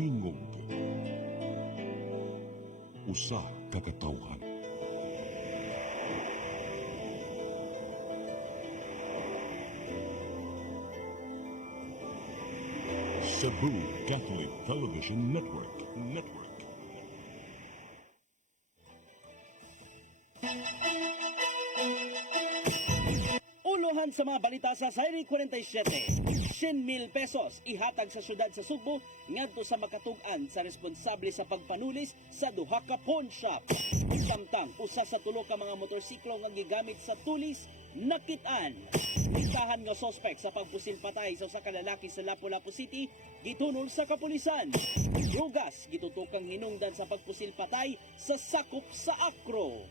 tingog. Usa ka katawhan. Cebu Catholic Television Network. Uluhan sa mga balita sa Sayri 47. 100,000 pesos ihatag sa syudad sa Subo ngadto sa makatug-an sa responsable sa pagpanulis sa duha ka pawn shop. Samtang usa sa tulo ka mga motorsiklo nga gigamit sa tulis nakit-an. Listahan nga sospek sa pagpusil patay sa usa ka lalaki sa Lapu-Lapu City gitunol sa kapulisan. Rugas gitutukang hinungdan sa pagpusil patay sa sakop sa Akro.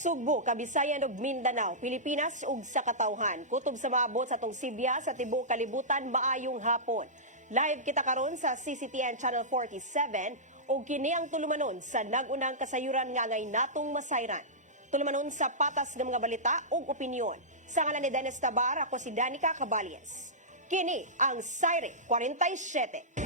Sugbo, Kabisayan ug Mindanao, Pilipinas ug sa katawhan. Kutob sa maabot sa tong Sibya sa tibuok kalibutan maayong hapon. Live kita karon sa CCTN Channel 47 ug kini ang tulumanon sa nagunang kasayuran nga ngay natong masayran. Tulumanon sa patas ng mga balita ug opinyon. Sa ngalan ni Dennis Tabar, ako si Danica Caballes. Kini ang Sayre 47.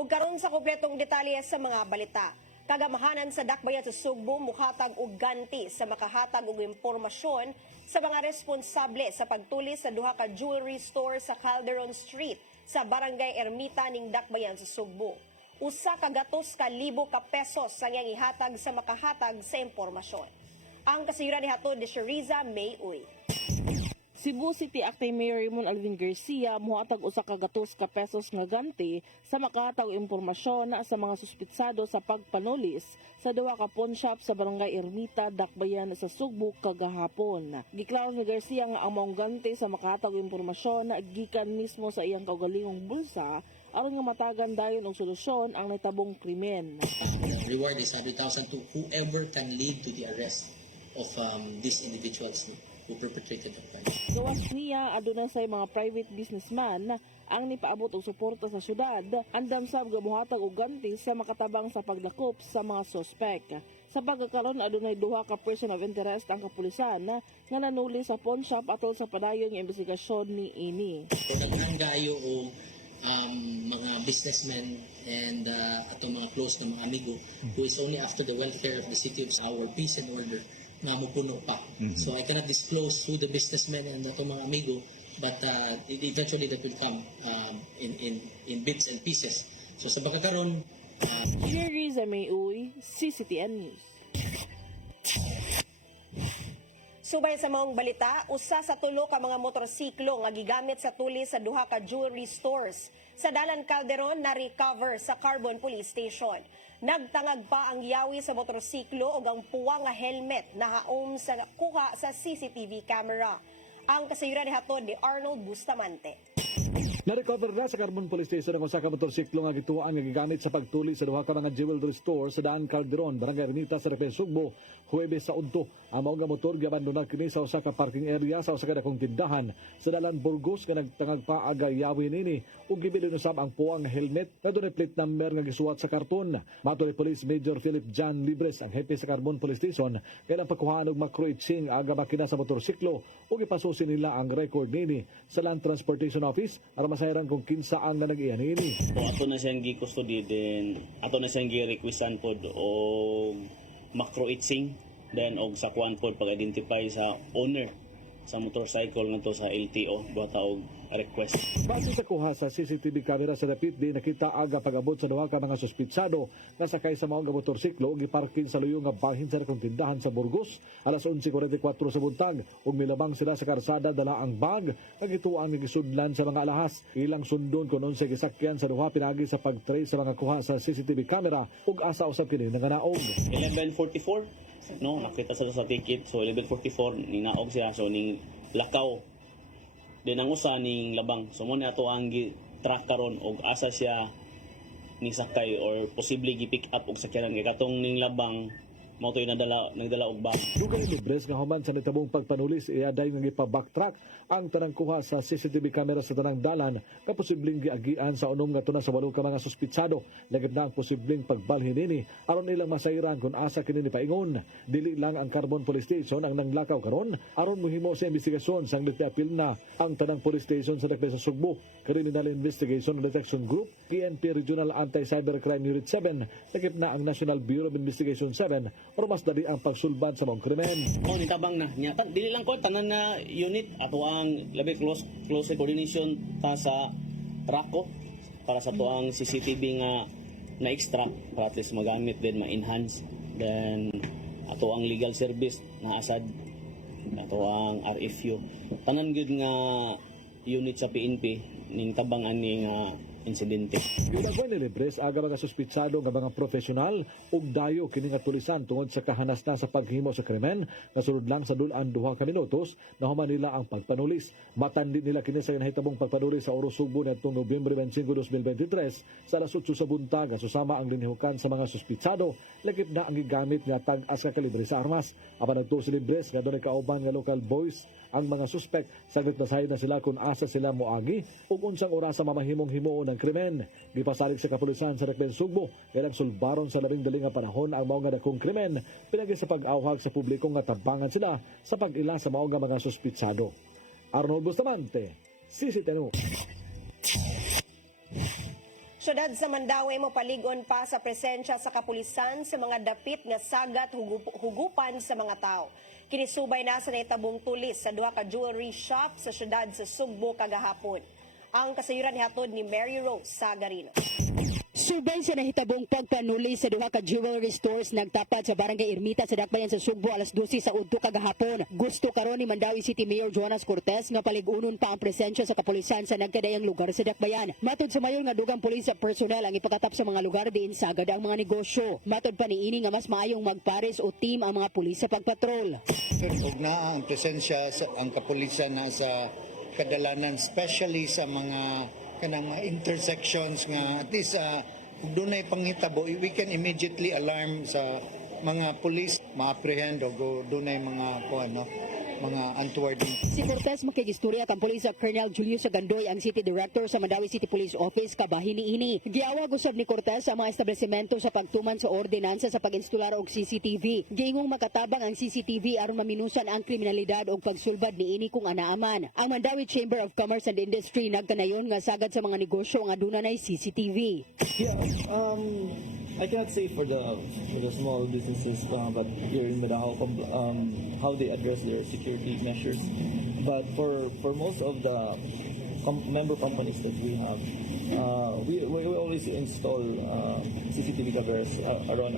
Ug karon sa kompletong detalye sa mga balita. Kagamahanan sa dakbayan sa Sugbo muhatag og ganti sa makahatag og impormasyon sa mga responsable sa pagtulis sa duha ka jewelry store sa Calderon Street sa Barangay Ermita ning dakbayan sa Sugbo. Usa ka gatos ka libo ka pesos ang iyang ihatag sa makahatag sa impormasyon. Ang kasayuran ni hatod ni Shariza May Uy. Cebu City Acting Mayor Raymond Alvin Garcia muhatag usa ka gatos ka pesos nga ganti sa makahatag impormasyon sa mga suspitsado sa pagpanulis sa duha ka pawn shop sa Barangay Ermita, Dakbayan sa Sugbo kagahapon. Giklaro ni Garcia nga ang maong ganti sa makahatag impormasyon gikan mismo sa iyang kaugalingong bulsa aron nga matagan dayon og solusyon ang natabong krimen. Reward is 100,000 to whoever can lead to the arrest of these individuals who perpetrated the crime. Gawas niya, adunay say mga private businessman ang nipaabot og suporta sa syudad, andam sab gamuhatag og ganti sa makatabang sa pagdakop sa mga sospek. Sa pagkakaroon, adunay duha ka person of interest ang kapulisan nga nanuli sa pawn shop atol sa padayon nga investigasyon ni ini. So naghangayo og mga businessmen and atong mga close na mga amigo who is only after the welfare of the city of our peace and order nga mupuno pa. So I cannot disclose who the businessmen and atong mga amigo, but eventually that will come in bits and pieces. So sa pagkakaroon, Shariza May Uy, CCTN News. Subay sa maong balita, usa sa tulo ka mga motorsiklo nga gigamit sa tulis sa duha ka jewelry stores sa Dalan Calderon na recover sa Carbon Police Station. Nagtangag pa ang yawi sa motorsiklo ug ang puwang nga helmet na haom sa kuha sa CCTV camera. Ang kasayuran ni hatod ni Arnold Bustamante. Na-recover na sa Carbon Police Station ang usa ka motorsiklo nga gituan nga gigamit sa pagtuli sa duha ka mga jewelry store sa Daan Calderon, Barangay Ermita sa Repel Sugbo, Huwebes sa Udto. Ang mga motor giabandona kini sa usa ka parking area sa usa ka dakong tindahan sa Dalan Burgos nga nagtangag pa aga yawi nini ug gibilin usab ang puwang helmet na dunay plate number nga gisuwat sa karton. Matod ni Police Major Philip John Libres, ang hepe sa Carbon Police Station, kailang pagkuhaan og macro-etching aga makina sa motorsiklo ug ipasusi nila ang record nini sa Land Transportation Office aron masayran kung kinsa ang nanag-iya nini. So ato na siyang gi-custody din, ato na siyang gi-requestan pod og macro-etching then og sa kuan pod pag-identify sa owner sa motorcycle ngadto sa LTO buhat og request. Base sa kuha sa CCTV camera sa dapit, di nakita aga pag-abot sa duha ka mga suspitsado nga sakay sa mga motorsiklo ug giparking sa luyong nga bahin sa dakong tindahan sa Burgos alas 11:44 sa buntag ug milabang sila sa karsada dala ang bag nga gituan nga gisudlan sa mga alahas. Ilang sundon kun unsay gisakyan sa duha pinagi sa pag-trace sa mga kuha sa CCTV camera ug asa usab kini nanganaog. 11:44 no nakita sa ticket, so 11:44 ninaog siya, so ning lakaw din ang usa ning labang, so mo ni ato ang track karon og asa siya ni sakay or posible gi-pick up og sakyanan kay katong ning labang mao toy nagdala og bag. Dugay libres nga human sa nitabong pagpanulis iaday nga gipa-backtrack ang tanang kuha sa CCTV camera sa tanang dalan nga posibleng giagian sa unom nga tuna sa 8 ka mga suspitsado. Lagad na ang posibleng pagbalhin nini aron nilang masayran kung asa kini ni paingon. Dili lang ang Carbon Police Station ang nanglakaw karon aron mohimo sa investigasyon sang apil na ang tanang police station sa Dakbayan sa Sugbo. Criminal Investigation and Detection Group, PNP Regional Anti-Cybercrime Unit 7, lagit na ang National Bureau of Investigation 7 or mas dali ang pagsulbad sa mga krimen. Oh, nitabang na niya. Dili lang ko tanan na unit ato ang labi close coordination ta sa trako para sa tuang CCTV nga na-extract para at least magamit din ma-enhance. Then ato ang legal service na asad ato ang RFU. Tanan gyud nga unit sa PNP ning tabang ani nga insidente. Gidagway ni libres aga mga suspitsado nga mga profesional ug dayo kini nga tulisan tungod sa kahanas na sa paghimo sa krimen nasulod lang sa dulan 2 ka minutos na human nila ang pagpanulis. Matandi nila kini sa nahitabong pagpanulis sa Oro Sugbo nitong Nobyembre 25, 2023 sa alas 8 sa buntag susama ang linihukan sa mga suspitsado lakip na ang gigamit nga tag-as ka kalibre sa armas. Apan nagtuo si libres nga dunay kauban nga local boys ang mga suspect saglit nasahay na sila kung asa sila moagi ug unsang orasa mamahimong himuon ng krimen. Gipasalig sa kapulisan sa Dakbayan Sugbo kailang sulbaron sa labing dali nga panahon ang mao nga dakong krimen pinagi sa pag-awhag sa publiko nga tabangan sila sa pag-ila sa mao nga mga suspitsado. Arnold Bustamante, CCTV. Syudad sa Mandawi mo paligon pa sa presensya sa kapulisan sa mga dapit nga sagat hugupan sa mga tao. Kinisubay na sa naitabong tulis sa 2 ka jewelry shop sa syudad sa Sugbo kagahapon. Ang kasayuran hatod ni Mary Rose Sagarino. Subay sa nahitabong pagpanuli sa 2 ka jewelry stores nagtapat sa Barangay Ermita sa Dakbayan sa Sugbo alas 12 sa udto kagahapon. Gusto karon ni Mandawi City Mayor Jonas Cortez nga paligunon pa ang presensya sa kapulisan sa nagkadayang lugar sa Dakbayan. Matod sa mayor nga dugang pulis personnel ang ipakatap sa mga lugar diin sa agad ang mga negosyo. Matod pa niini nga mas maayong magpares o team ang mga pulis sa pagpatrol. Ug na ang presensya sa ang kapulisan na sa kadalanan especially sa mga kanang mga intersections nga at least kung doon ay panghitabo, we can immediately alarm sa mga police, ma-apprehend o doon ay mga untoward. Si Cortez makigistorya kang pulis sa Colonel Julius Sagandoy ang City Director sa Mandawi City Police Office kabahin niini. Giawag usab ni Cortez ang mga establishmento sa pagtuman sa ordinansa sa pag-instalar og CCTV. Giingong makatabang ang CCTV aron maminusan ang kriminalidad og pagsulbad niini kung anaaman. Ang Mandawi Chamber of Commerce and Industry nagkanayon nga sagad sa mga negosyo nga dunay CCTV. Yeah, I cannot say for the small businesses but here in Mandawi how they address their security measures, but for most of the member companies that we have, we always install CCTV cameras around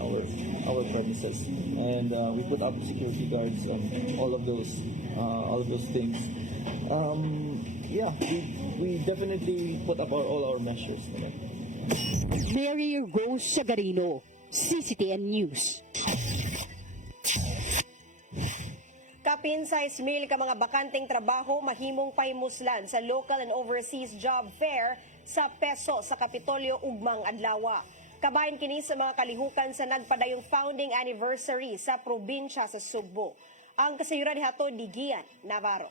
our premises, and we put up security guards and all of those things. Yeah, we definitely put up all our measures. Mary Rose Sagarino, CCTN News. Kapin sa 6,000 ka mga bakanteng trabaho mahimong pahimuslan sa local and overseas job fair sa Peso sa Kapitolyo ugmang adlaw. Kabahin kini sa mga kalihukan sa nagpadayong founding anniversary sa probinsya sa Sugbo. Ang kasayuran ni hatod ni Gian Navarro.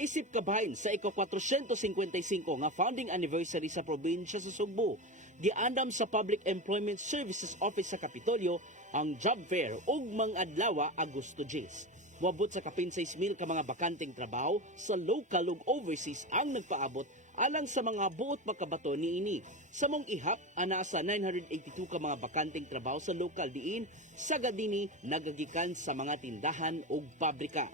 Isip kabahin sa ika-455 nga founding anniversary sa probinsya sa Sugbo. Giandam sa Public Employment Services Office sa Kapitolyo ang job fair ugmang adlaw Agosto 10. Wabot sa kapin 6,000 ka mga bakanteng trabaho sa local ug overseas ang nagpaabot alang sa mga buot makabato niini. Sa mong ihap, ana sa 982 ka mga bakanteng trabaho sa local diin, sagad dini nagagikan sa mga tindahan ug pabrika.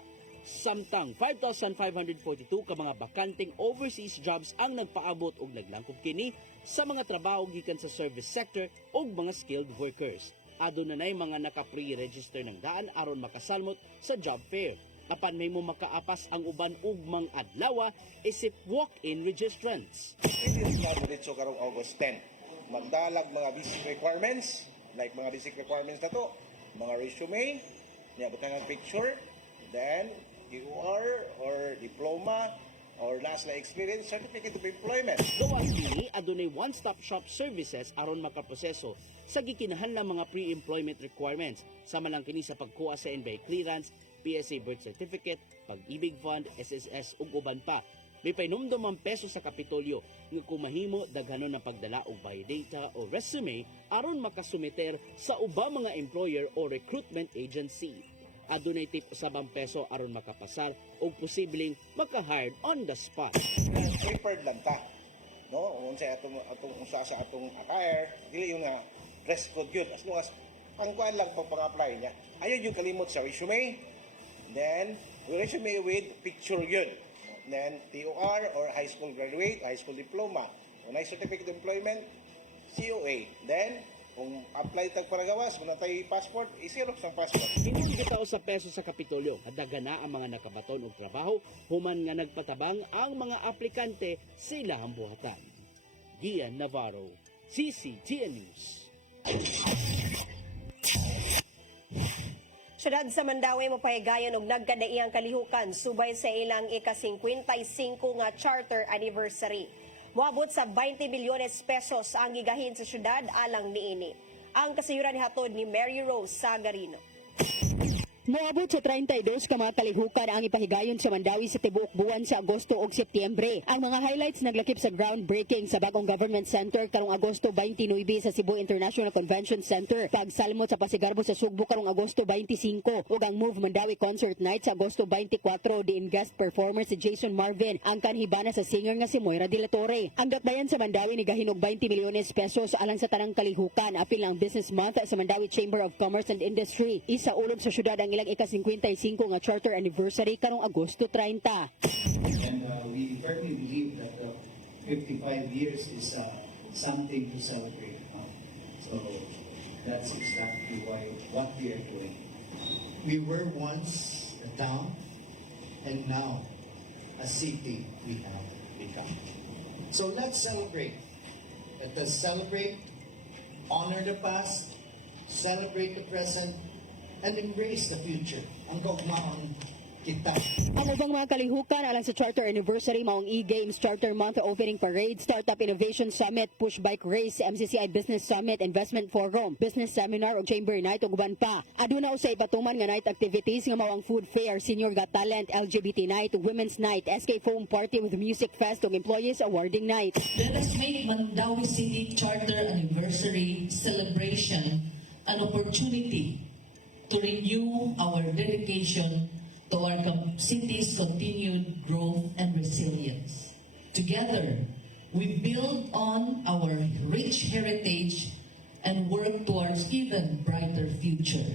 Samtang 5,542 ka mga bakanteng overseas jobs ang nagpaabot ug naglangkob kini sa mga trabaho gikan sa service sector ug mga skilled workers. Adunay mga naka-pre-register ng daan aron makasalmot sa job fair. Apan may mo makaapas ang uban ugmang adlaw isip walk-in registrants. It is not diretso karong August 10. Magdalag mga basic requirements, like mga basic requirements na to, mga resume, niya butang ang picture, then UR or diploma, or nas na experience, certificate of employment. Gawas kini adunay one-stop shop services aron makaproseso sa gikinahanglang mga pre-employment requirements. Sama lang kini sa pagkuha sa NBI clearance, PSA birth certificate, pag-ibig fund, SSS ug uban pa. May painumdum ang peso sa Kapitolyo nga kung mahimo daghanon ng pagdala og biodata o resume aron makasumiter sa ubang mga employer o recruitment agency. Adunay tip usabang peso aron makapasar o posibleng maka-hired on the spot. Prepared lang ta. No, unsa atong usa sa atong attire, dili yung dress code yun. As long as ang kuan lang pang-apply niya. Ayun yung kalimot sa resume. Then, resume with picture yun. Then, TOR or high school graduate, high school diploma. Kung may certificate of employment, COA. Then, kung apply tag para gawas, kung natay passport, i-xerox ang passport. Hinong gitaw sa peso sa Kapitolyo, hadaga na ang mga nakabaton og trabaho, human nga nagpatabang ang mga aplikante sila ang buhatan. Gian Navarro, CCTN News. Syudad sa Mandawi mapahigayon og nagkadaiyang kalihukan subay sa ilang ika-55 nga charter anniversary. Moabot sa 20 milyones pesos ang gigahin sa syudad alang niini. Ang kasayuran hatod ni Mary Rose Sagarino. Moabot sa 32 ka mga kalihukan ang ipahigayon sa Mandawi sa tibuok buwan sa Agosto ug Setyembre. Ang mga highlights naglakip sa groundbreaking sa bagong government center karong Agosto 29 sa Cebu International Convention Center, pagsalmot sa Pasigarbo sa Sugbo karong Agosto 25 ug ang Move Mandawi Concert Night sa Agosto 24 diin guest performer si Jason Marvin, ang kanhibana sa singer nga si Moira De La Torre. Ang dakbayan sa Mandawi ni gahinog 20 milyones pesos alang sa tanang kalihukan apil ang Business Month sa Mandawi Chamber of Commerce and Industry. Isa ulog sa syudad ang ilang ika-55 nga charter anniversary karong Agosto 30. And we firmly believe that 55 years is something to celebrate. So that's exactly what we are doing. We were once a town, and now a city we have become. So let's celebrate. Let us celebrate, honor the past, celebrate the present, and embrace the future. Ang kaugmaang kita. Ang ubang mga kalihukan alang sa charter anniversary maong E-Games Charter Month Opening Parade, Startup Innovation Summit, Push Bike Race, MCCI Business Summit, Investment Forum, Business Seminar o Chamber Night ug uban pa. Aduna usay patuman nga night activities nga mao ang Food Fair, Senior Got Talent, LGBT Night, Women's Night, SK Foam Party with Music Fest ug Employees Awarding Night. Let us make Mandawi City Charter Anniversary celebration an opportunity to renew our dedication to our city's continued growth and resilience. Together, we build on our rich heritage and work towards even brighter future.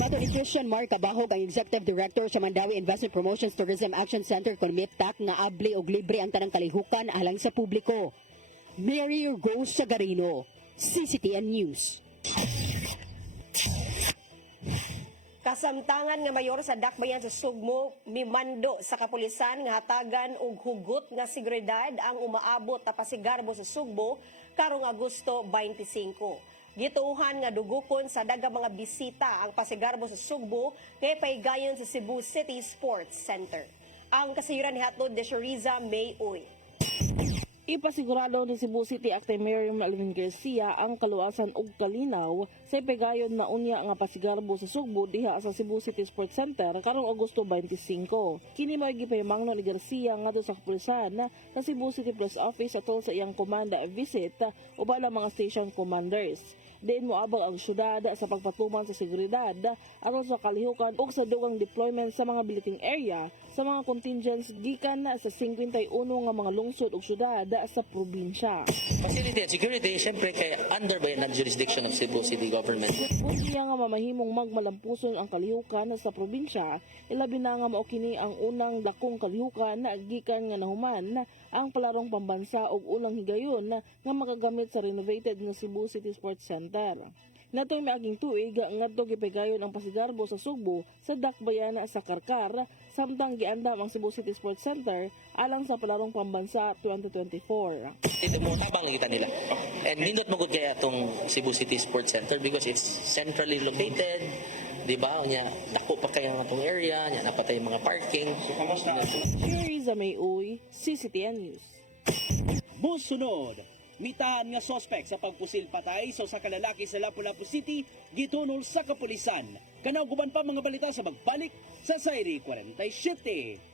Mato ni Christian Mark Cabahog, ang Executive Director sa Mandawi Investment Promotions Tourism Action Center, konmitak nga abli og libre ang tanang kalihukan alang sa publiko. Mary Rose Sagarino, CCTN News. Kasamtangan nga mayor sa Dakbayan sa Sugbo mimando sa kapulisan nga hatagan og hugot nga seguridad ang umaabot na Pasigarbo sa Sugbo karong Agosto 25. Gituuhan nga dugukon sa daghang mga bisita ang Pasigarbo sa Sugbo kay paigayon sa Cebu City Sports Center. Ang kasayuran ni hatod de Shariza May Uy. Ipasigurado ni Cebu City Acting Mayor Alvin Garcia ang kaluwasan ug kalinaw sa ipigayon na unya nga Pasigarbo sa Sugbo diha sa Cebu City Sports Center karong Agosto 25. Kini may gipahimangno ni Garcia ngadto sa kapulisan sa Cebu City Police Office atol sa iyang komanda visit uban ang mga station commanders. Diin moabang ang syudad sa pagpatuman sa seguridad aron sa kalihukan ug sa dugang deployment sa mga biliting area sa mga contingents gikan sa 51 nga mga lungsod ug syudad sa probinsya. Facility and security, syempre kay under by the jurisdiction of Cebu City Government. Unya nga mamahimong magmalampuson ang kalihukan sa probinsya, ilabi na nga mao kini ang unang dakong kalihukan na gikan nga nahuman ang palarong pambansa ug unang higayon nga makagamit sa renovated nga Cebu City Sports Center. Natong miaging tuig ngadto gipigayon ang Pasigarbo sa Sugbo sa Dakbayan sa Karkar samtang giandam ang Cebu City Sports Center alang sa palarong pambansa 2024. Ito mo tabang kita nila. And nindot magud kay atong Cebu City Sports Center because it's centrally located. di ba? Nya dako pa kay ang atong area, nya napatay yung mga parking. Teresa May Uy, CCTN News. Musunod, mitahan nga sospek sa pagpusil patay sa usa ka lalaki sa Lapu-Lapu City gitunol sa kapulisan. Kanaw guban pa mga balita sa magbalik sa Sayri 47.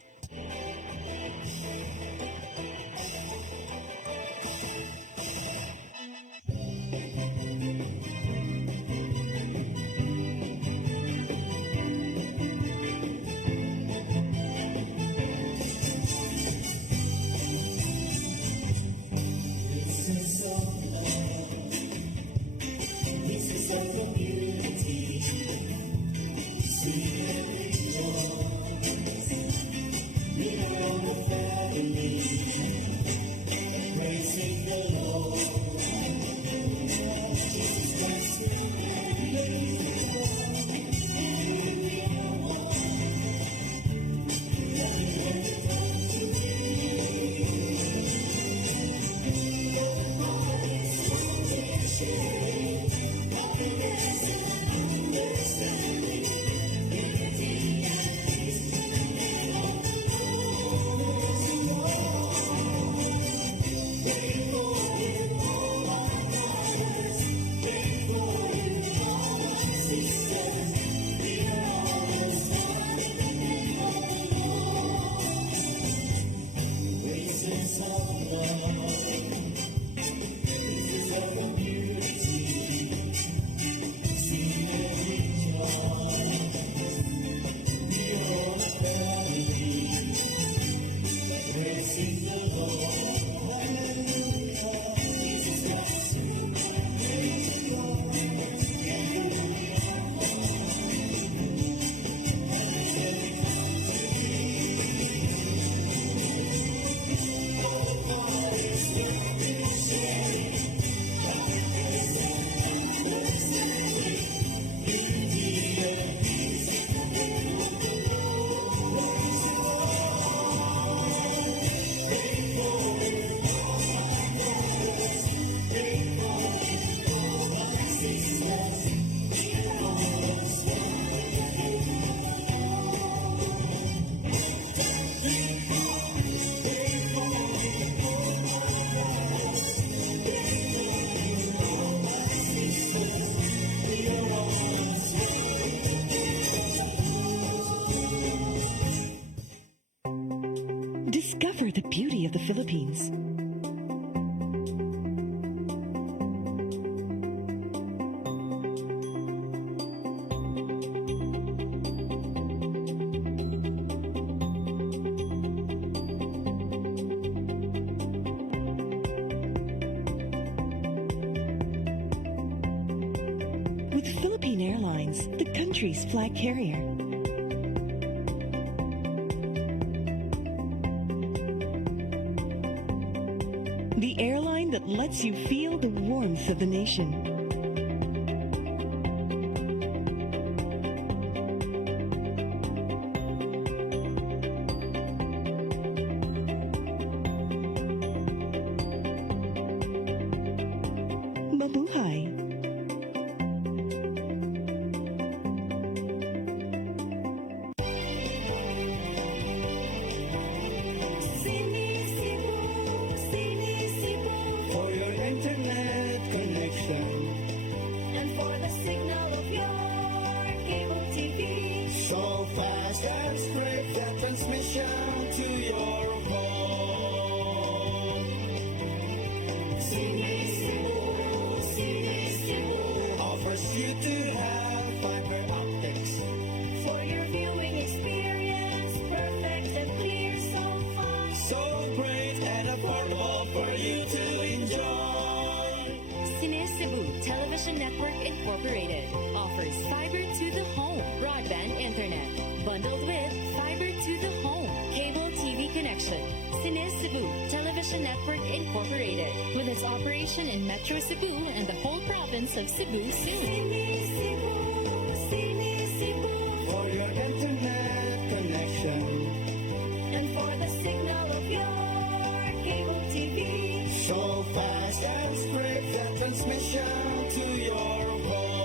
Discover the beauty of the Philippines. With Philippine Airlines, the country's flag carrier. The airline that lets you feel the warmth of the nation. Mabuhay. For your internet connection and for the signal of your cable TV. so fast and straight the transmission to your home. Sini Cebu Offers you to have fiber optics. for your viewing experience, perfect and clear so fast. So great and affordable for you to enjoy. Cine Cebu Television Network Incorporated offers fiber to the home broadband internet bundled with fiber to the home cable TV connection. Cine Cebu Television Network Incorporated with its operation in Metro Cebu and the whole province of Cebu soon. Sini Cebu For your internet connection and for the signal of your cable TV. so fast and straight the transmission to your home.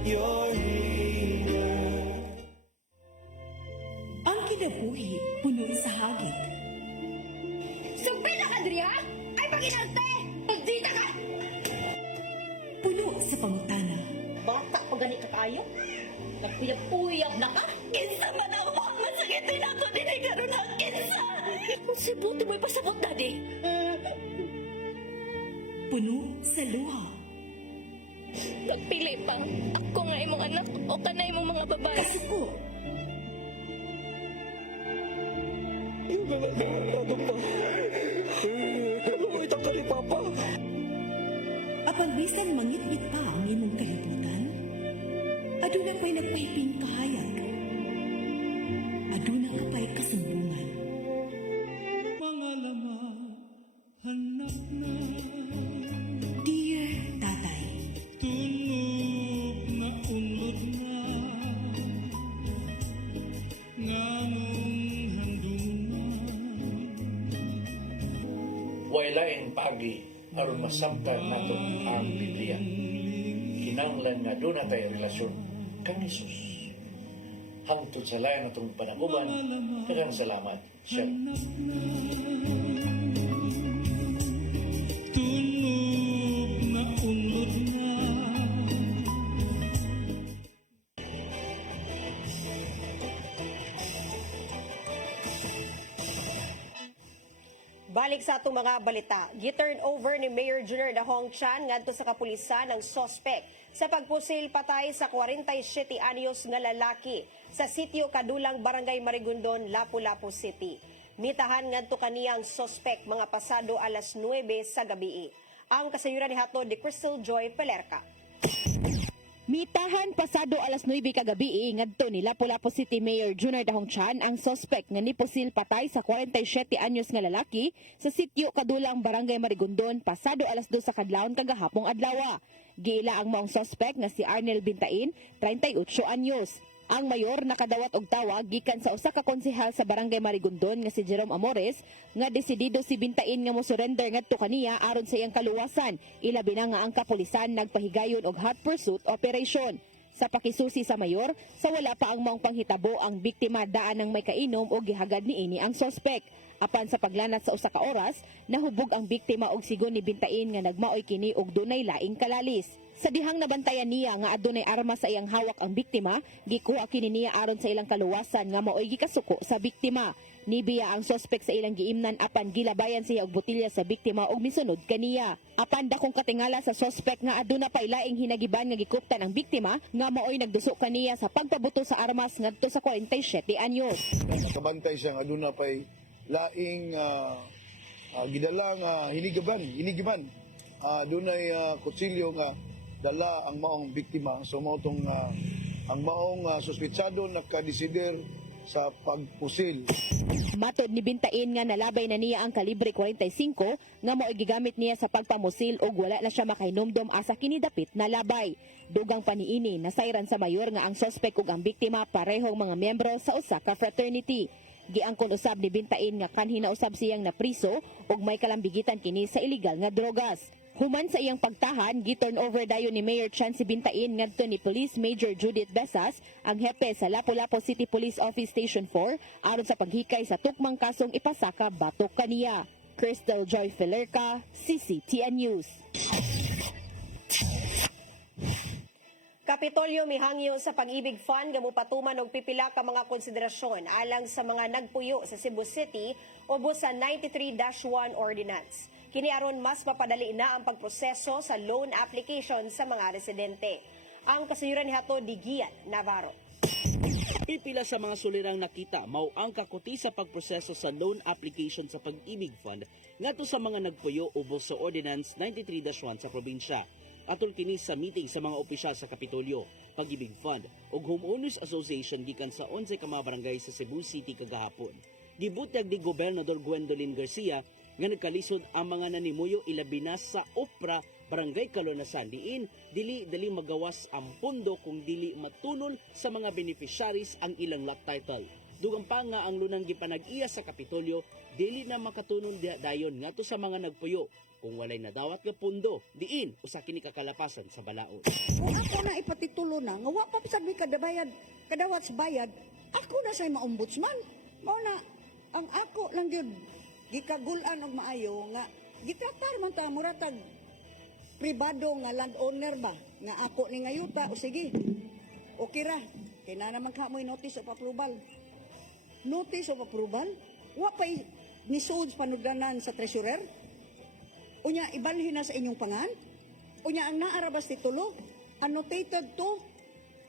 Ang kinabuhi puno sa hagit. Sumpila ka, Dria! Ay, paginarte! Pagdita ka! Puno sa pangutana. Bata pa gani ka tayo? Nagpuyag-puyag na ka? Kinsa man ang mga sakitin ako din ay karoon ang kinsa! Si Buto mo'y pasabot, Daddy! Puno sa luha. Nagpili pa. Ako nga imong anak o kanay imong mga babae. Kasuko. Yung mga rato pa. Uy, taka ni Papa. Apang bisan mangit-ngit pa ang imong kalibutan, aduna pa'y nagpahiping kahayag. Aduna ka pa'y kasumbungan. Dear Tatay, Wailain pagi aron masabtan nato ang Biblia. Kinahanglan nga doon na tayo relasyon kang Jesus. Hangtod sa layan atong panaguban, daghang salamat. Shalom. Balik sa atong mga balita, gi-turn over ni Mayor Junior Dahong Chan ngadto sa kapulisan ng sospek sa pagpusil patay sa 47 anyos nga lalaki sa sitio Kadulang, Barangay Marigondon, Lapu-Lapu City. Mitahan ngadto kaniyang sospek mga pasado alas 9 sa gabi. Ang kasayuran ni hatod ni Crystal Joy Pelerca. Mitahan pasado alas 9 kagabi ngadto ni Lapu-Lapu City Mayor Junior Dahong Chan ang suspect nga nipusil patay sa 47 anyos nga lalaki sa sitio Kadulang, Barangay Marigondon pasado alas 2 sa kadlawon kagahapong adlaw. Giila ang maong suspect nga si Arnel Bintain, 38 anyos. Ang mayor nakadawat og tawag gikan sa usa ka konsehal sa Barangay Marigondon nga si Jerome Amores nga desidido si Bintain nga mo-surrender ngadto kaniya aron sa iyang kaluwasan. Ilabi na nga ang kapulisan nagpahigayon og hot pursuit operation. Sa pakisusi sa mayor, sa wala pa ang maong panghitabo ang biktima daan ng may kainom o gihagad niini ang suspect. Apan sa paglanat sa usa ka oras, nahubog ang biktima og sigon ni Bintain nga nagmaoy kini og dunay laing kalalis. Sa dihang nabantayan niya nga adunay armas sa iyang hawak ang biktima, gikuha kini niya aron sa ilang kaluwasan nga maoy gikasuko sa biktima. Nibiya ang suspect sa ilang giimnan apan gilabayan siya og botilya sa biktima og misunod kaniya. Apan dakong katingala sa suspect nga aduna pay laing hinagiban nga gikuptan ang biktima nga maoy nagduso kaniya sa pagpabuto sa armas ngadto sa 47 anyos. Nakabantay siya nga aduna pay laing gidala nga hinigiban. Dunay kutsilyo nga dala ang maong biktima. So mao tong ang maong suspetsado nakadesider sa pagpusil. Matod ni Bintain nga nalabay na niya ang kalibre 45 nga mao gigamit niya sa pagpamusil ug wala na siya makainomdom asa kini dapit na labay. Dugang paniini nasayran sa mayor nga ang suspect ug ang biktima parehong mga miyembro sa usa ka fraternity. Giangkon usab ni Bintain nga kanhi na usab siyang napriso ug may kalambigitan kini sa illegal nga drogas. Human sa iyang pagtahan, gi-turn over dayon ni Mayor Chan si Bintain ngadto ni Police Major Judith Besas, ang hepe sa Lapu-Lapu City Police Office Station 4, aron sa paghikay sa tukmang kasong ipasaka batok kaniya. Crystal Joy Pelerca, CCTN News. Kapitolyo mihangyo sa Pag-ibig Fund nga mopatuman og pipila ka mga konsiderasyon alang sa mga nagpuyo sa Cebu City ubos sa 93-1 Ordinance. Kini aron mas mapadali na ang pagproseso sa loan application sa mga residente. Ang kasayuran ni hatod ni Gian Navarro. Pipila sa mga sulirang nakita mao ang kakuti sa pagproseso sa loan application sa Pag-ibig Fund ngadto sa mga nagpuyo ubos sa Ordinance 93-1 sa probinsya. Atol kini sa meeting sa mga opisyal sa Kapitolyo, Pag-ibig Fund ug Homeowners Association gikan sa 11 ka mga barangay sa Cebu City kagahapon. Gibutyag ni Gobernador Gwendolyn Garcia nga nagkalisod ang mga nanimuyo ilabi na sa Opra, Barangay Kalonasan. Diin, dili magawas ang pondo kung dili matunol sa mga beneficiaries ang ilang lot title. Dugang pa nga ang lunang gipanag-iya sa Kapitolyo, dili na makatunon dayon ngadto sa mga nagpuyo. Kung walay nadawat nga pondo, diin usa kini kakalapasan sa balaod. Kung ako na ipatitulo tulo na, nga wa pa sabi kadawat sa bayad, ako na say ma-ombudsman. Mao na, ang ako lang yun, gikagulan og maayo nga, gitratar man ta, muratag, pribado nga landowner ba, nga ako ni ngayuta, o sige, okay ra, kaya na naman ka mo'y notice of approval. Notice of approval? Wa pa nisuod panudanan sa treasurer? Unya, ibalhin na sa inyong pangan? Unya, ang naarabas titulo, annotated to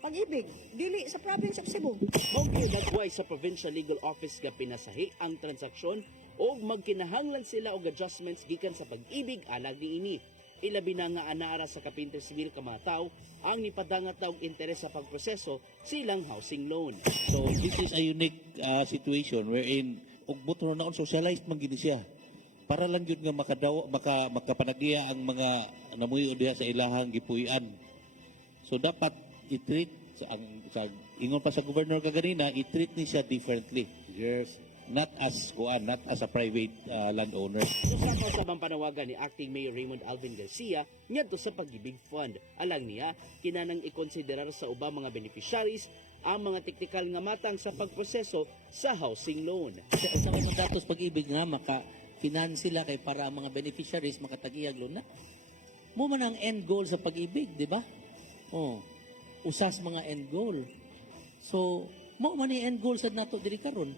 Pag-ibig, dili sa province of Cebu. Maugyod nagway sa Provincial Legal Office nga pinasahi ang transaksyon o magkinahanglan sila og adjustments gikan sa pag-ibig alag niini. Ilabi na nga anaara sa kapinter sibil ka mga tao ang nipadangat daw interes sa pagproseso silang housing loan. So this is a unique situation wherein og buto na socialized man gid siya. Para lang yun nga makapanagiya ang mga namuyo diha sa ilahang gipuy-an. So dapat i-treat sa ingon pa sa governor kaganina, i-treat ni siya differently. Yes. Not as a private landowner. Sa kausapang panawagan ni Acting Mayor Raymond Alvin Garcia ngadto sa Pag-ibig Fund. Alang niya, kinanang ikonsiderar sa ubang mga beneficiaries ang mga teknikal nga matang sa pagproseso sa housing loan. Sa mga datos Pag-ibig nga maka-finance sila kay para ang mga beneficiaries makatagiyag loan na. Mo man ang end goal sa Pag-ibig, di ba? Oh. Usas mga end goal. So, mo man ang end goal sa nato diri karon.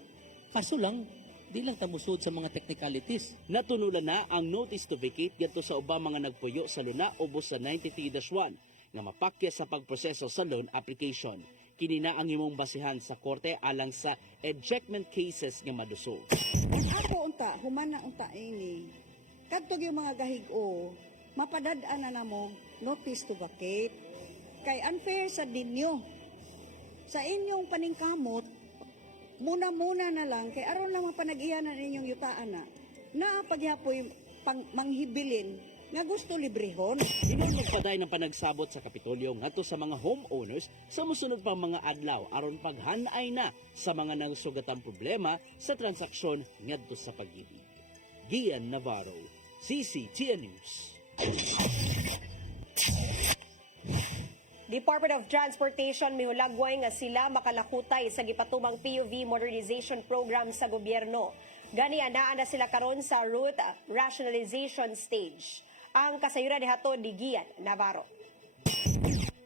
Kaso lang, di lang tamusod sa mga technicalities. Natunulan na ang notice to vacate gadto sa ubang mga nagpuyo sa luna ubos sa 93-1 nga mapakya sa pagproseso sa loan application. Kini na ang imong basihan sa korte alang sa ejectment cases nga madusog. Ako unta, humana unta ini. Kadtog yung mga gahig-o, mapadad-an na namo notice to vacate. Kay unfair sa dinyo. Sa inyong paningkamot, muna-muna na lang, kay aron lang mapanag-iyanan inyong yutaan na pagyapoy manghibilin nga gusto librehon. Inong nagpaday ng panagsabot sa Kapitolyo ngadto sa mga homeowners sa musunod pang mga adlaw aron paghanay na sa mga nangsugatang problema sa transaksyon ngadto sa Pag-ibig. Gian Navarro, CCTN News. Department of Transportation mihulagway nga sila makalakutay sa gipatumang PUV modernization program sa gobyerno. Gani anaa na sila karon sa route rationalization stage. Ang kasayuran ni hatod ni Gian Navarro.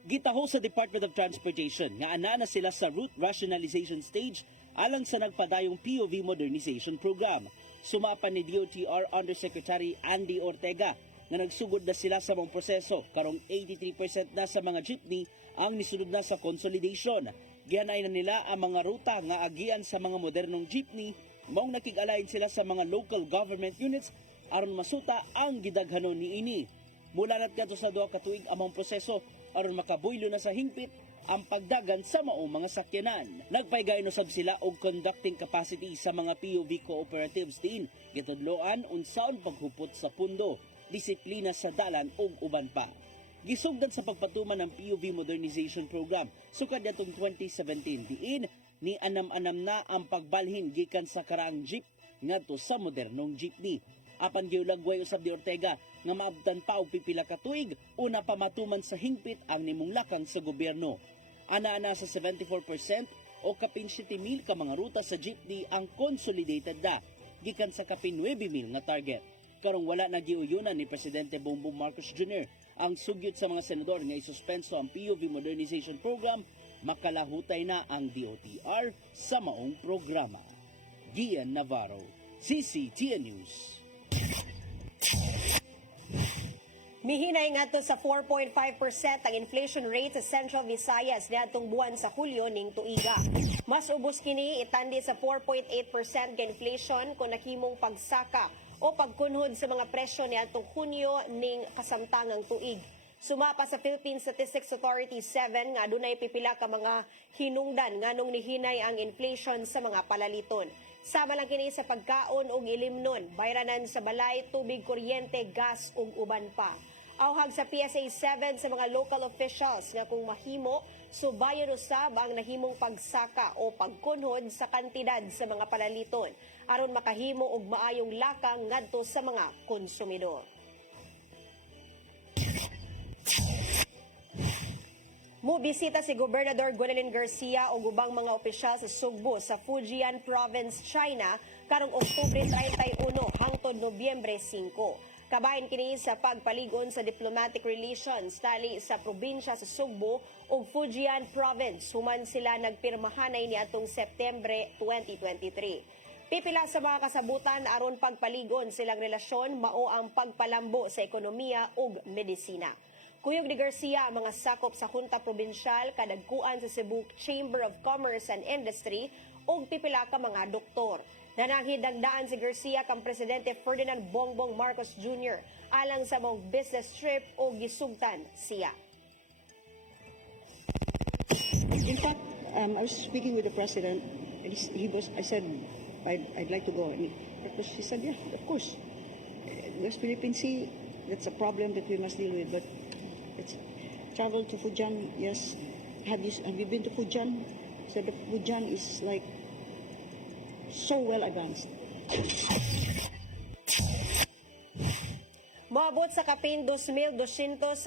Gitaho sa Department of Transportation nga anaa na sila sa route rationalization stage alang sa nagpadayong PUV modernization program. Sumapan ni DOTR Undersecretary Andy Ortega na nagsugod na sila sa mga proseso. Karong 83% na sa mga jeepney ang nisunod na sa consolidation. Gianay na nila ang mga ruta nga agian sa mga modernong jeepney. Maong nakig-alayin sila sa mga local government units aron masuta ang gidaghanon niini. Mula na't kadto sa 2 ka tuig among proseso aron makabuylo na sa hingpit ang pagdagan sa maong mga sakyanan. Nagpaygayno sab sila og conducting capacity sa mga PUV cooperatives din. Gitudloan unsaon paghupot sa pundo, disiplina sa dalan ug uban pa. Gisugdan sa pagpatuman ng PUV modernization program sukad atong 2017 diin ni anam-anam na ang pagbalhin gikan sa karaang jeep ngadto sa modernong jeepney. Apan giulagway usab ni Ortega nga maabtan pa og pipila ka tuig una pa matuman sa hingpit ang nimong lakang sa gobyerno. Ana sa 74% o kapin 7,000 ka mga ruta sa jeepney ang consolidated na gikan sa kapin 9,000 nga target. Karong wala nagiuyunan ni Presidente Bongbong Marcos Jr. ang sugyot sa mga senador nga isuspenso ang PUV modernization program, makalahutay na ang DOTR sa maong programa. Gian Navarro, CCTN News. Mihinay ngadto sa 4.5% ang inflation rate sa Central Visayas niadtong buwan sa Hulyo ning tuiga. Mas ubos kini itandi sa 4.8% nga inflation kung nakimong pagsaka o pagkunhod sa mga presyo niadtong Hunyo ning kasamtangang tuig. Sumapa sa Philippine Statistics Authority 7 nga adunay pipila ka mga hinungdan nganong nihinay ang inflation sa mga palaliton. Sama lang kini sa pagkaon ug ilimnon, bayranan sa balay, tubig, kuryente, gas ug uban pa. Awhag sa PSA 7 sa mga local officials nga kung mahimo, subayon usab ang nahimong pagsaka o pagkunhod sa kantidad sa mga palaliton aron makahimo og maayong lakang ngadto sa mga konsumidor. Mubisita si Gobernador Gwendolyn Garcia o gubang mga opisyal sa Sugbo sa Fujian Province, China karong Oktubre 31 hangtod Nobyembre 5. Kabahin kini sa pagpaligon sa diplomatic relations tali sa probinsya sa Sugbo ug Fujian Province human sila nagpirmahanay ni atong Setyembre 2023. Pipila sa mga kasabutan aron pagpaligon silang relasyon mao ang pagpalambo sa ekonomiya ug medisina. Kuyog ni Garcia ang mga sakop sa Junta Provincial, kadagkuan sa Cebu Chamber of Commerce and Industry ug pipila ka mga doktor. Nananghidagdaan si Garcia kang Presidente Ferdinand Bongbong Marcos Jr. alang sa mong business trip o gisugtan siya. In fact, I was speaking with the president. And I said, I'd like to go. And she said, yeah, of course. West Philippine Sea, that's a problem that we must deal with. But it's travel to Fujian, yes. Have you been to Fujian? So the Fujian is like so well advanced. Moabot sa kapin 2,200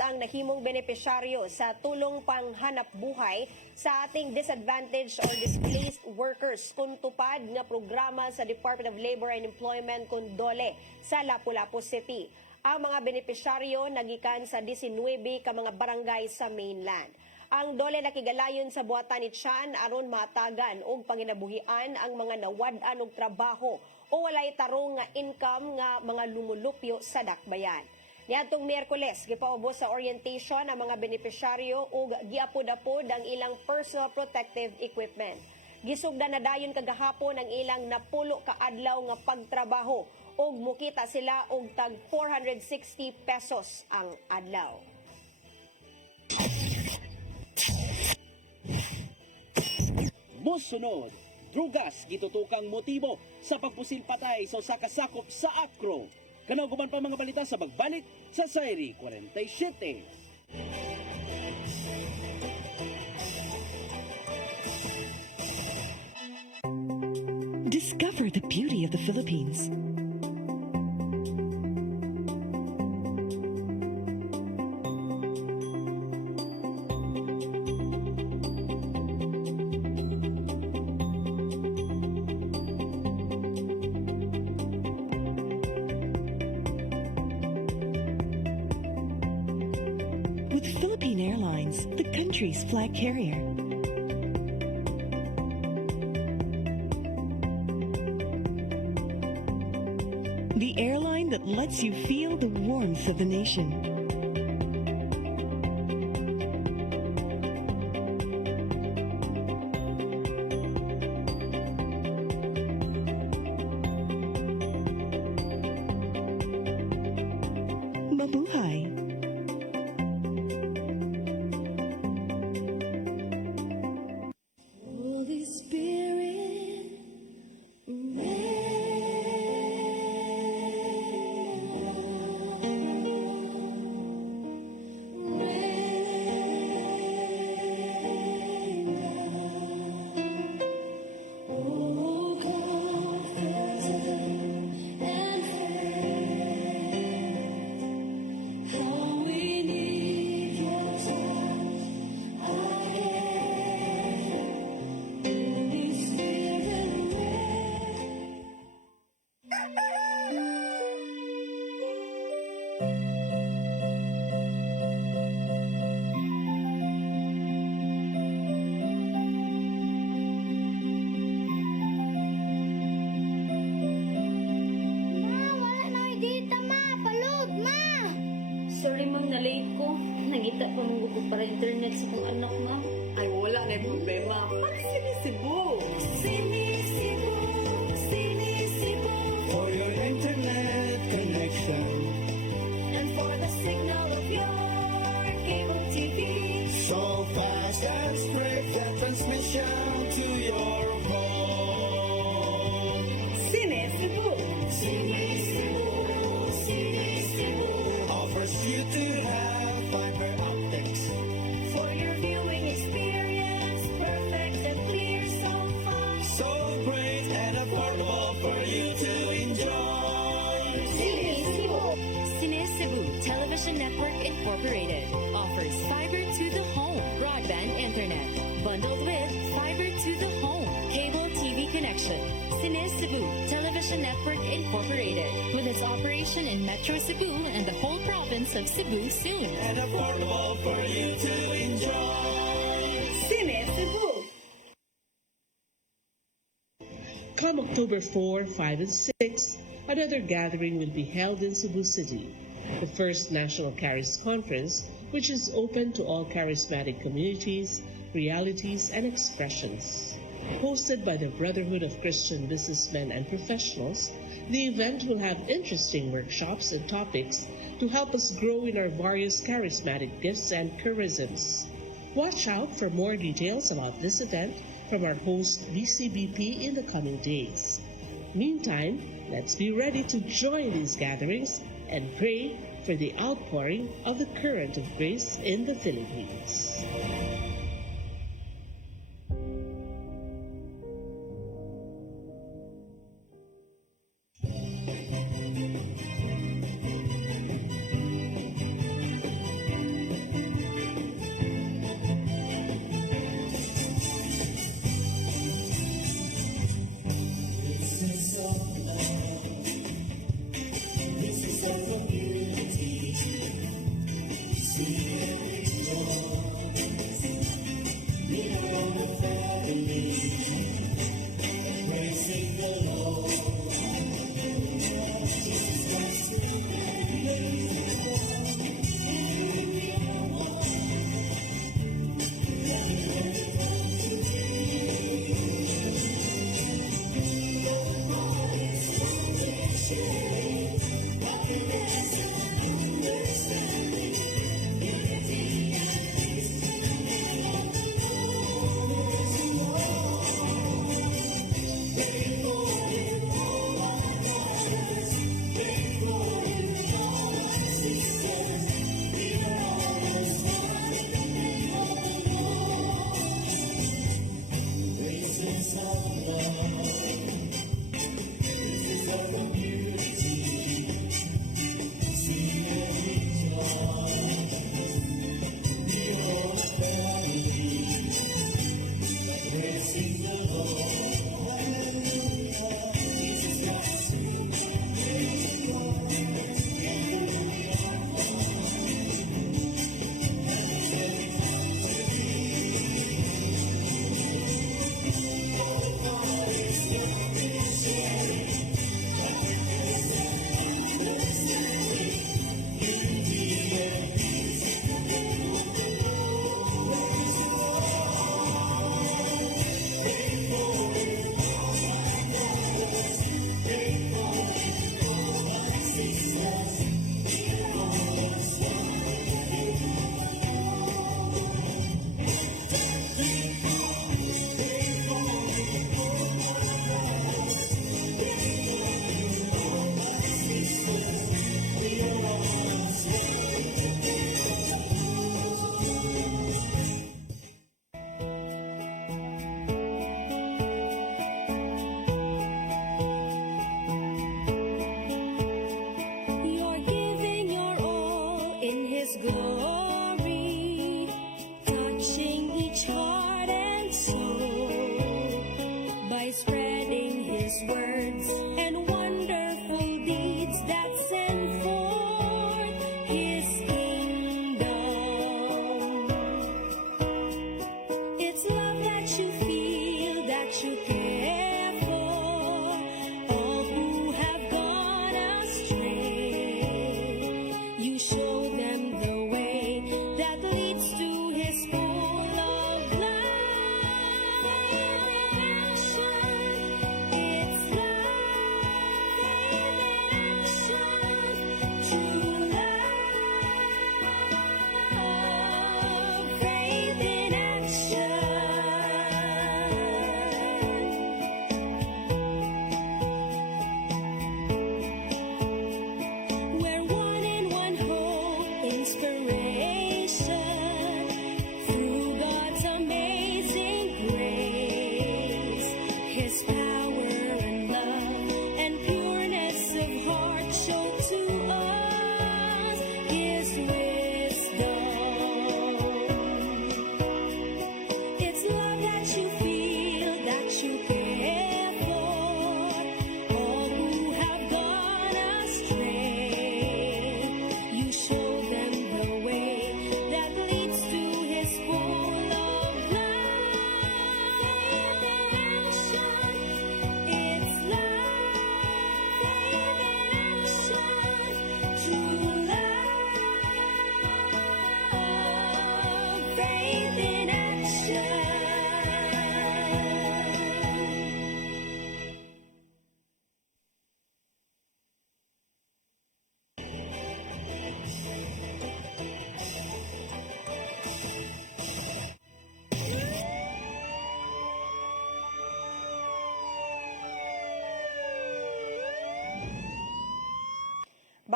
ang nahimong benepisyaryo sa tulong panghanap buhay sa ating disadvantaged or displaced workers kung tupad nga programa sa Department of Labor and Employment kung DOLE sa Lapu-Lapu City. Ang mga benepisyaryo nagikan sa 19 ka mga barangay sa mainland. Ang DOLE nakigalayon sa buhatan ni Chan aron matagan og panginabuhian ang mga nawad-an og trabaho o walay tarong nga income nga mga lumulupyo sa dakbayan. Niadtong Miyerkules, gipaubos sa orientation ang mga benepisyaryo ug giapod-apod ang ilang personal protective equipment. Gisugdan na dayon kagahapon ang ilang napulo ka adlaw nga pagtrabaho ug mukita sila og tag 460 pesos ang adlaw. Musunod, drugas gitutukang motibo sa pagpusil patay sa usa ka sakop sa Acro. Kanaw guman pa mga balita sa pagbalik sa Sayri 47. Discover the beauty of the Philippines. With Philippine Airlines, the country's flag carrier. The airline that lets you feel the warmth of the nation. Mabuhay! Holy Spirit, Sorry ma'am, na-late ko. Nagita ko nung gusto para internet sa kong anak nga. Ay, wala na yung problema. Mag-sinisibo. Sinisibo, sinisibo. For your internet connection. And for the signal of your cable TV. So fast and spread the transmission to your phone. Sinisibo, sinisibo, sinisibo. Offers you to have fiber optics. For your viewing experience, perfect and clear so far. So great and affordable for you to enjoy. Cine Cebu Television Network Incorporated offers fiber to the home broadband bundled with fiber to the home, cable TV connection. Cine Cebu Television Network Incorporated, with its operation in Metro Cebu and the whole province of Cebu soon. And affordable for you to enjoy. Cine Cebu. Come October 4, 5, and 6, another gathering will be held in Cebu City, the first National Charis Conference, which is open to all charismatic communities, realities, and expressions. Hosted by the Brotherhood of Christian Businessmen and Professionals, the event will have interesting workshops and topics to help us grow in our various charismatic gifts and charisms. Watch out for more details about this event from our host BCBP in the coming days. Meantime, let's be ready to join these gatherings and pray for the outpouring of the current of grace in the Philippines.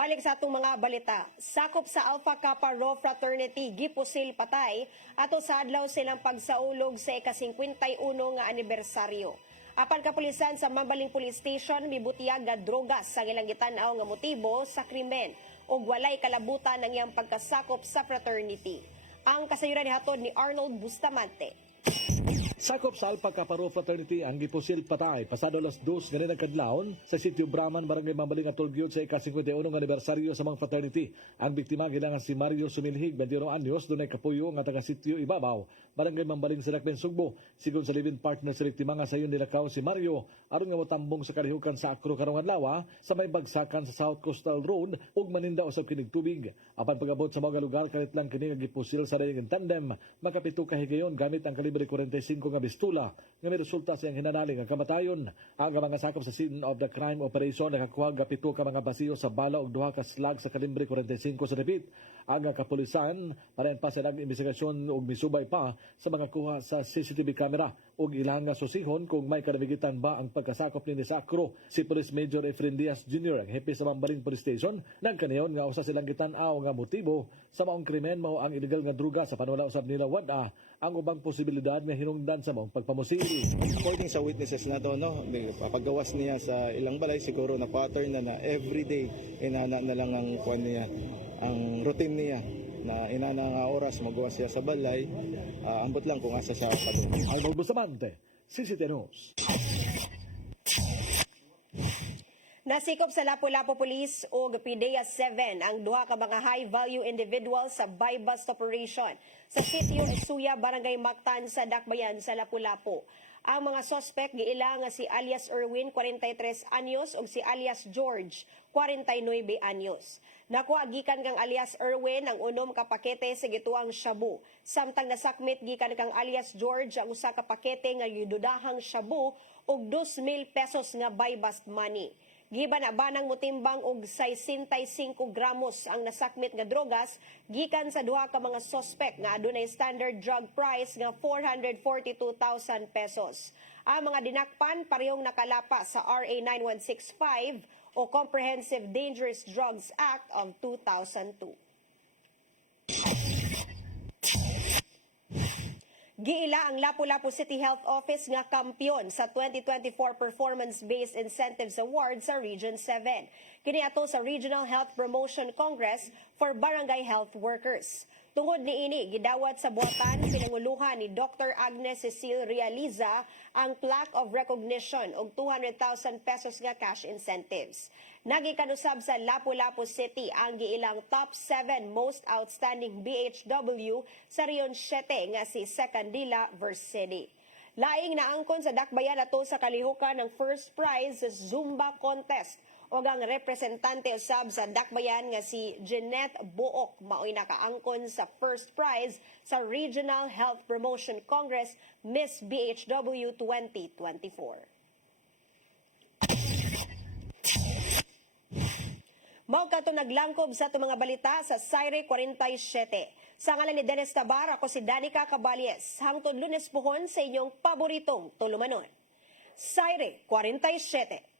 Balik sa atong mga balita, sakop sa Alpha Kappa Rho Fraternity gipusil patay ato sa adlaw silang pagsaulog sa ika-51 nga anibersaryo. Apan kapulisan sa Mambaling Police Station mibutiyag nga drogas sa ilang gitanaw nga motibo sa krimen ug walay kalabutan ang iyang pagkasakop sa fraternity. Ang kasayuran nihatod ni Arnold Bustamante. Sakop sa Alpha Kappa Rho Fraternity ang gipusil patay pasado alas 2 ganina kadlawon sa sitio Brahman, Barangay Mambaling atol gyud sa ika-51 anibersaryo sa mga fraternity. Ang biktima gilangan si Mario Sumilhig, 21 anyos, dunay kapuyo nga taga sitio Ibabaw, Barangay Mambaling sa Dakben, Sugbo. Sigon sa living partner sa biktima nga sayon nilakaw si Mario aron nga motambong sa kalihukan sa Akro karong adlaw sa may bagsakan sa South Coastal Road ug maninda usab kinig tubig. Apan pag-abot sa mga lugar kanit lang kini nga gipusil sa dayon tandem makapito ka higayon gamit ang kalibre 45 nga bistula nga may resulta sa iyang hinanaling ang kamatayon. Ang mga sakop sa scene of the crime operation nakakuha nga 7 ka mga basiyo sa bala ug 2 ka slag sa kalibre 45 sa depit. Ang kapulisan parayan pa sa nag-investigasyon ug misubay pa sa mga kuha sa CCTV camera ug ilang nga susihon kung may kanamigitan ba ang pagkasakop ni Sakro. Si Police Major Efren Diaz Jr., ang hepe sa Mambaling Police Station, nagkanayon nga usa silang gitanaw nga motibo sa maong krimen mao ang illegal nga druga sa panwala usab nila wada ang ubang posibilidad nga hinungdan sa maong pagpamusili. According sa witnesses na to, no, paggawas niya sa ilang balay, siguro na pattern na everyday inana na lang ang kuan niya, ang routine niya na inana nga oras magawas siya sa balay, ambot lang kung asa siya kadto. Arnold Bustamante, CCTV News. Nasikop sa Lapu-Lapu Police o PDEA 7 ang duha ka mga high-value individuals sa buy-bust operation sa sitio Esuya, Barangay Mactan sa Dakbayan sa Lapu-Lapu. Ang mga suspect giila nga si alias Erwin, 43 anyos, ug si alias George, 49 anyos. Nakuha gikan kang alias Erwin ang 6 ka pakete sa gituang shabu. Samtang nasakmit gikan kang alias George ang 1 ka pakete nga gidudahang shabu ug 2,000 pesos nga buy-bust money. Giban-abanang motimbang og 65 gramos ang nasakmit nga drogas gikan sa duha ka mga suspect nga adunay standard drug price nga 442,000 pesos. Ang mga dinakpan parehong nakalapa sa RA 9165 o Comprehensive Dangerous Drugs Act of 2002. Giila ang Lapu-Lapu City Health Office nga kampyon sa 2024 Performance-Based Incentives Award sa Region 7. Kini ato sa Regional Health Promotion Congress for Barangay Health Workers. Tungod niini, gidawat sa buwatan pinanguluhan ni Dr. Agnes Cecile Realiza ang plaque of recognition og 200,000 pesos nga cash incentives. Nagikanusab sa Lapu-Lapu City ang giilang top 7 most outstanding BHW sa Riyon 7 nga si Secandila Versidi. Laing naangkon sa dakbayan ato sa kalihukan ng first prize sa Zumba contest o ang representante usab sa dakbayan nga si Jeanette Buok mao'y nakaangkon sa first prize sa Regional Health Promotion Congress Miss BHW 2024. Mao kato naglangkob sa itong mga balita sa Saire 47. Sa ngalan ni Dennis Tabar, ako si Danica Caballes. Hangtod Lunes puhon sa inyong paboritong tulumanon. Saire 47.